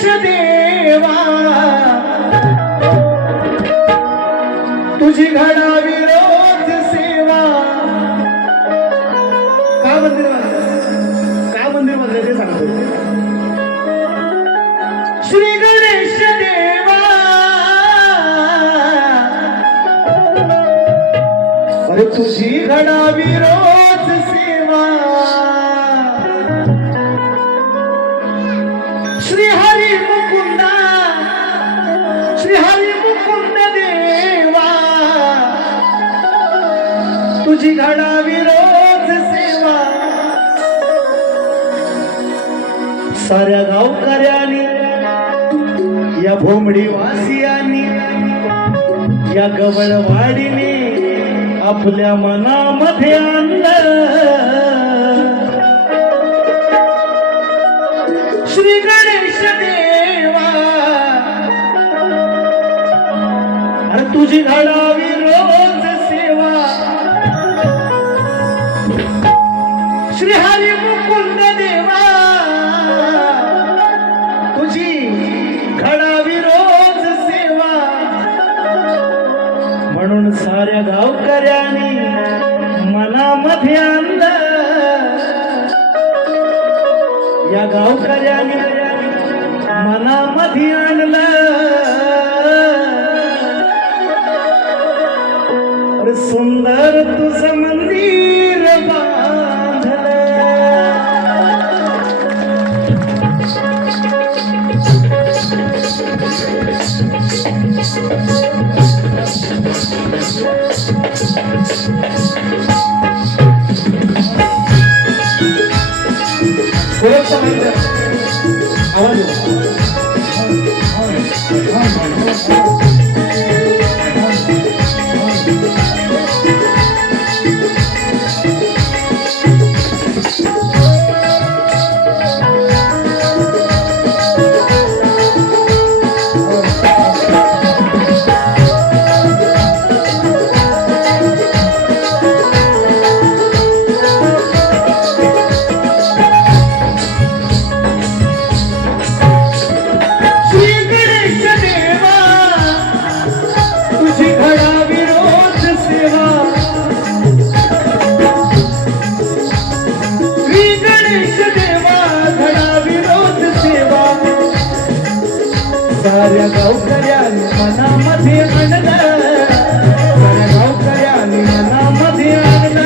गणेश देवा. तुझी घडावी रोज सेवा. का मंदिर काय का मंदिर बांधलं ते सांगतो. श्री गणेश देवा. अरे तुझी घडावी रोज या गवळवाडीने आपल्या मनामध्ये आणलं श्री गणेश देवा. अरे तुझी घडा गावकऱ्यांनी मनामध्ये आणलं. मनामध्ये आणलं.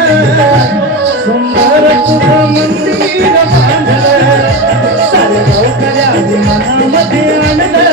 सुंदर तुझं मंदिर बांधलं. साऱ्या मनामध्ये आणलं.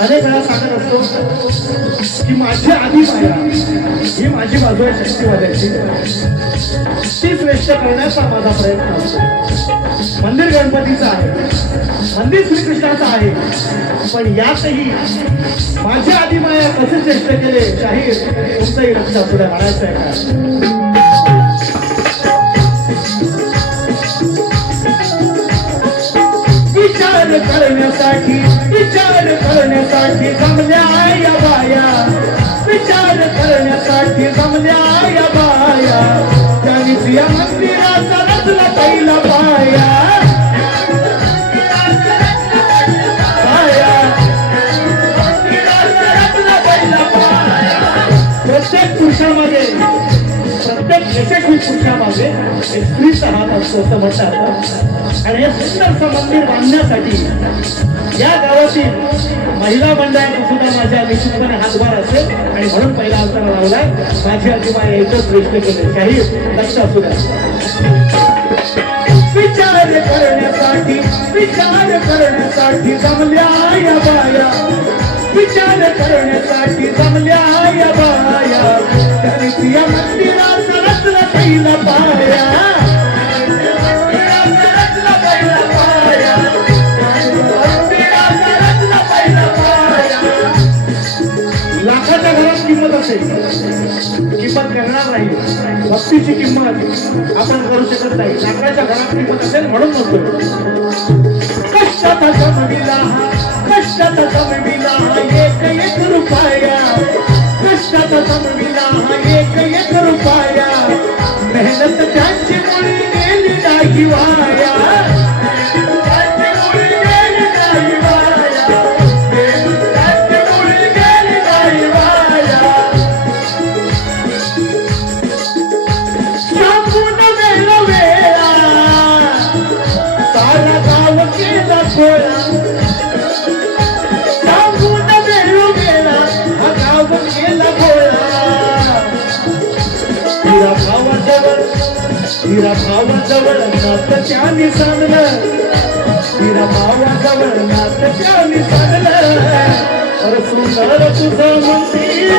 अनेक वेळा सांगत असतो की माझी आधी माया ही माझी बाजू आहे शक्तिवाद्याची ती श्रेष्ठ करण्याचा माझा प्रयत्न असतो. मंदिर गणपतीचं आहे. मंदिर श्रीकृष्णाचं आहे. पण यातही माझ्या आधी माया कसे श्रेष्ठ केले शाहीर तुमचंही लक्ष पुढे राहण्याचं आहे. का करण्यासाठी जमल्या या बाया. विचार करण्यासाठी जमल्या यशस्वी पुरुषा मागे एक स्त्रीचा हात असतो असं म्हणतात आणि हे सुंदरचं मंदिर बांधण्यासाठी या गावातील महिला मंडळाने सुद्धा माझ्या निश्चितपणे हातभार असेल आणि म्हणून पहिला अवतार लावलाय माझी आजीबाई एकच प्रश्न केले काही लक्ष असू द्या विचार करण्यासाठी विचार करण्यासाठी जमल्या या बाया विचार करण्यासाठी जमल्या भक्तीची किंमत आपण करू शकत नाही. लाकडाच्या घरात किंमत असेल म्हणून म्हणतो कष्टाचा जमविला कष्टाचा जमविला एक एक रुपया. कष्टाचा जमविला हिरा भावाजवळ नात त्याने सांगलं. हिरा भावाजवळ नात त्याने सांगलं. अरे सुंदर तुझं मंदिर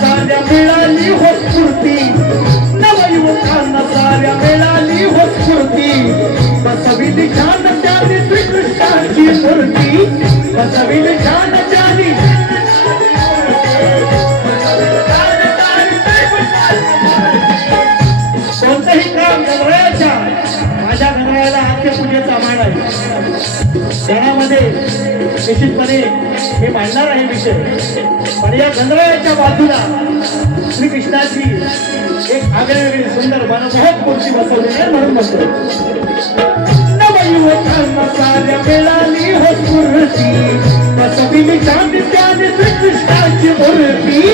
साऱ्या मिळाली हो स्फूर्ती नवयुवकांना साऱ्या मिळाली होत स्फूर्ती बसविली छान त्याने श्रीकृष्णाची मूर्ती. बसविली छान त्याने कोणतंही काम गणरायाच्या माझ्या गणरायाला आद्य पूजेचा मान आहे. त्यामध्ये निश्चितपणे हे मांडणार आहे विषय. पण या गणरायाच्या बाजूला श्रीकृष्णाची एक आगळेवेगळी सुंदर मनमोहक मूर्ती बसवलेली आहे म्हणून बसतो कृष्णाची मूर्ती.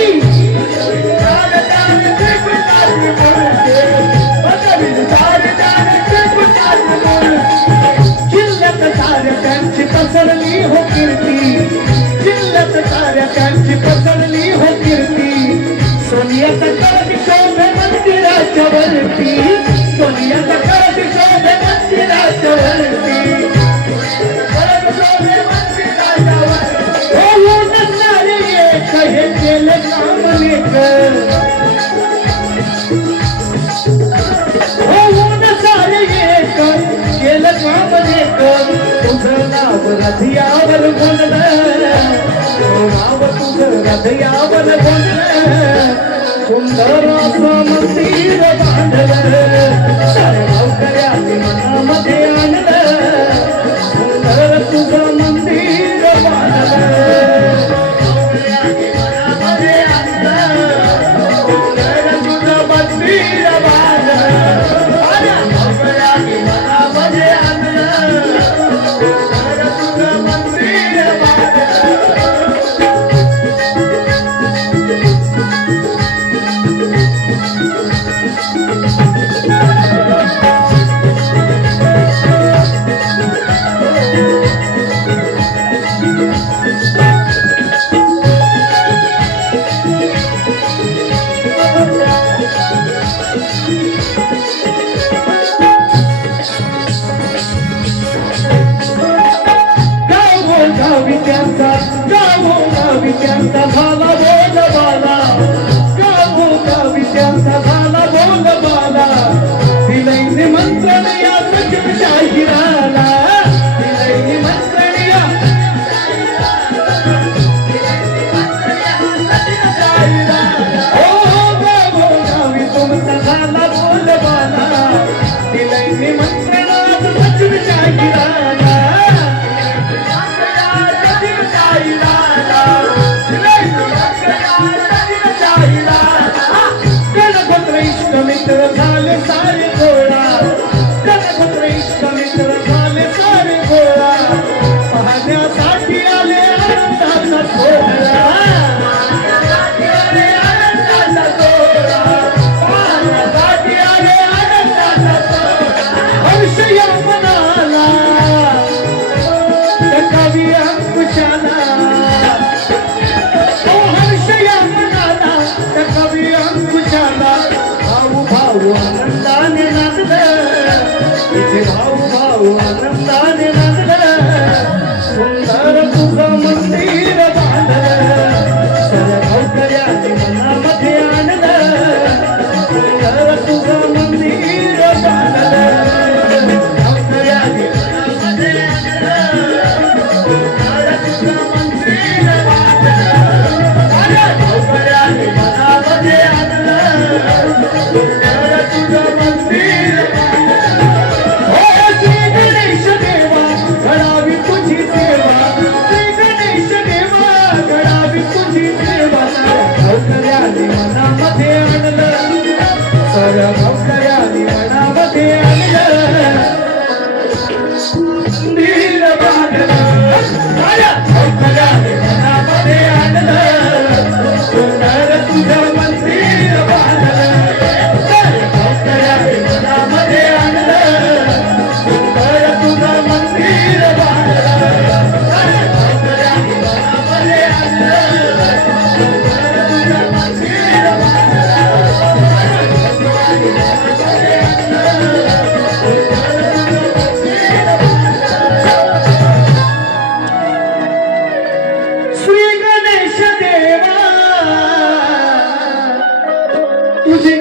ரதையாவல கொண்ட ரதையாவல கொண்ட சுந்தராசமந்தீர பாண்டவர். আমি একটা ভালো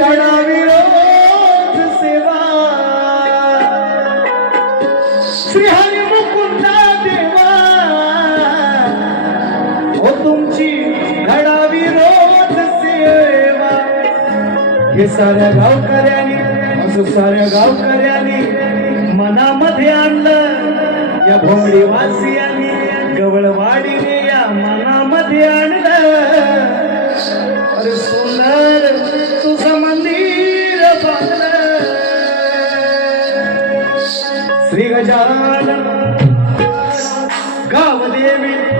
म्हणावी रोज सेवा. श्री हरी मुकुंदा देवा. हो तुमची घडावी रोज सेवा. हे साऱ्या गावकऱ्यांनी असं साऱ्या गावकऱ्यांनी मनामध्ये आणलं. या भोंगडी श्री गजानन गावदेवी